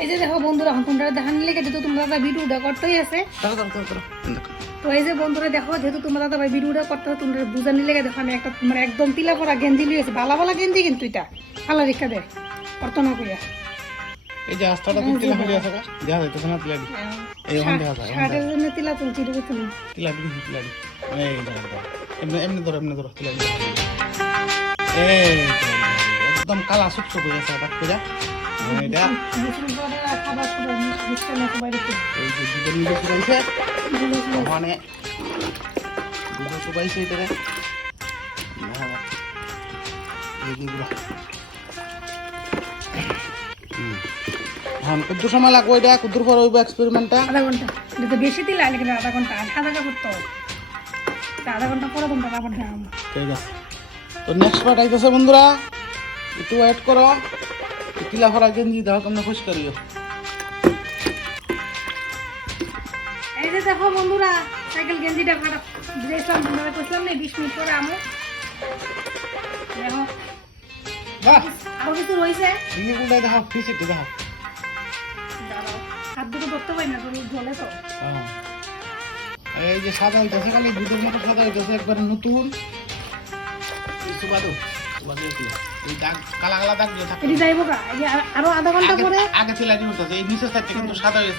এই যে দেখো বন্ধুরা তোমরা দেখান লেগে যেহেতু তোমরা দাদা ভিডিওটা করতেই আছে। তো এই যে বন্ধুরা দেখো যেহেতু তোমরা দাদা ভাই ভিডিওটা করতে তোমরা বুঝানি লেগে দেখো আমি একটা মানে একদম তিলা পরা গেঞ্জি লিয়েছি বালা বালা গেঞ্জি কিন্তু এটা। হালা রেখা দে অর্থনা কইয়া এই যে আস্তাটা তুই তিলা হয়ে আছে দেখা যাইতেছে না তিলা এই ওখান দেখা যায় শার্টের জন্য তিলা তুলছি রে তুমি তিলা দিবি তিলা দিবি এই এমনি এমনি ধরো এমনি ধরো তিলা এই একদম কালা সুপসুপ হয়ে আছে হঠাৎ করে এটা মুসলিম পরে খাবার খাবার মিষ্টি না সবাই রেখে এই যে দুধের মিলে শুকাইছে ওখানে সময় লাগবে এটা কুদ্দুর পর হইব এক্সপেরিমেন্টটা আধা ঘণ্টা। এটা তো বেশি দিলে আগে আধা ঘণ্টা আর সাদা কাপড় তো আধা ঘণ্টা পরে তোমরা কাপড় দেখাম ঠিক আছে। তো নেক্সট পার্ট আইতেছে বন্ধুরা একটু ওয়েট করো। তিলা ভরা গেঞ্জি দাও তোমরা খুশ করিও এই যে দেখো বন্ধুরা সাইকেল গেঞ্জিটা খারাপ বুঝেছিলাম তোমরা কইছিলাম না বিশ মিনিট পরে আমো। দেখো। আরও কিছু রয়েছে এই দেখো ফিসিটি দেখো হাত দুটো ধরতে পারি না তুমি জলে তো। এই যে সাদা হইতেছে খালি দুধের মতো সাদা হইতেছে একবারে নতুন। এই সুবাদু। দিয়ে থাকে আর- আরও আধা ঘণ্টা পরে আগে ছিল এই কিন্তু সাদা হয়ে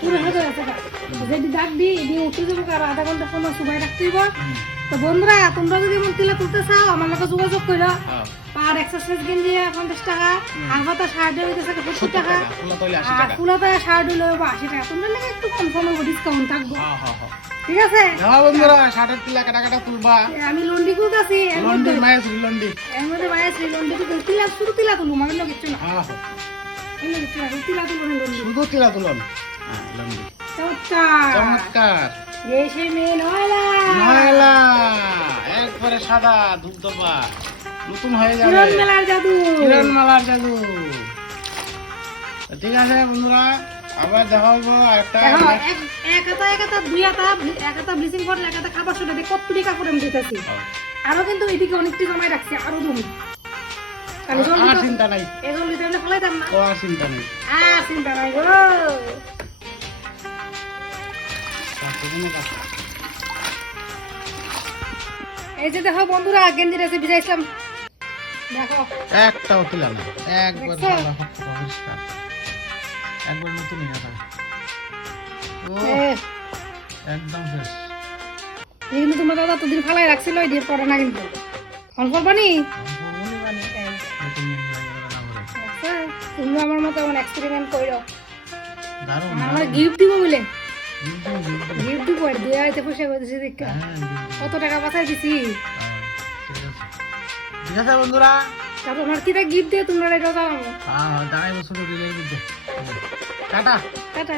পুরো হয়ে দিয়ে যাব। আর আধা ঘণ্টা সময় রাখতে হইব। তো বন্ধুরা তোমরা যদি মন তিলা তুলতে চাও আমার লোকে যোগাযোগ করো হ্যাঁ। পার এক্সারসাইজ গেঞ্জি পঞ্চাশ টাকা আর পাতা শার্ট হইতেছে সত্তর সত্তর টাকা। আর টাকা। ফুলাতে শার্ট হইলে আশি টাকা। তোমরা লাগে একটু কম সময় ডিসকাউন্ট থাকব। হ্যাঁ হ্যাঁ। ঠিক আছে? হ্যাঁ বন্ধুরা শার্টের তিলা কাটা কাটা তুলবা। আমি লন্ডি কুক আছি এর লন্ডি মায়ের লন্ডি। এর মধ্যে বাইরে শ্রী লন্ডি কুক তিলা শুধু তিলা তুলু মানে লোক কিছু না। হ্যাঁ হ্যাঁ। তিলা তুলু লন্ডি। শুধু তিলা তুলন হ্যাঁ লন্ডি। চমৎকার। চমৎকার। দেশে মেয়ে নয়লা। ময়লা একবারে সাদা ধূপধপা। নতুন হয়ে যাবে। কিরণ মেলার জাদু। কিরণ মালার জাদু। ঠিক আছে বন্ধুরা আবার দেখা হইব একটা এক হাতা এক হাতা দুই হাতা এক হাতা ব্লিচিং পাউডার এক হাতা খাবার সোডা দিয়ে কতটি কাপড় আমি দিতেছি আরও কিন্তু এদিকে অনেকটি জমাই রাখছি আরও তাহলে জলদি আমার চিন্তা নাই। এই ফলাইতাম না। ও চিন্তা নেই। চিন্তা নাই গো। এই যে দেখো বন্ধুরা গেঞ্জি রেসে ভিজাইছিলাম। দেখো। একটাও তুলা না একবার ভালো পরিষ্কার। একবার হয়ে যাবে ও একদম এই কিন্তু তোমরা দাদা তোদিন ফালাই রাখছিল এই দিয়ে পরে না কিন্তু অল্প পানি? নিয়ে বলে তোমরা আমার মতো এমন এক্সপেরিমেন্ট করো। আমার গিফট দিব বলে। গিফট দিব আর দুই আইতে পয়সা করে দিছি দেখ। হ্যাঁ, কত টাকা বাঁচাই দিছি? হ্যাঁ, ঠিক আছে বন্ধুরা। তোমার কিটা গিফট দিয়ে তোমরা এটা জানাব হ্যাঁ দাঁড়াই বছর দিলে টাটা। টাটা।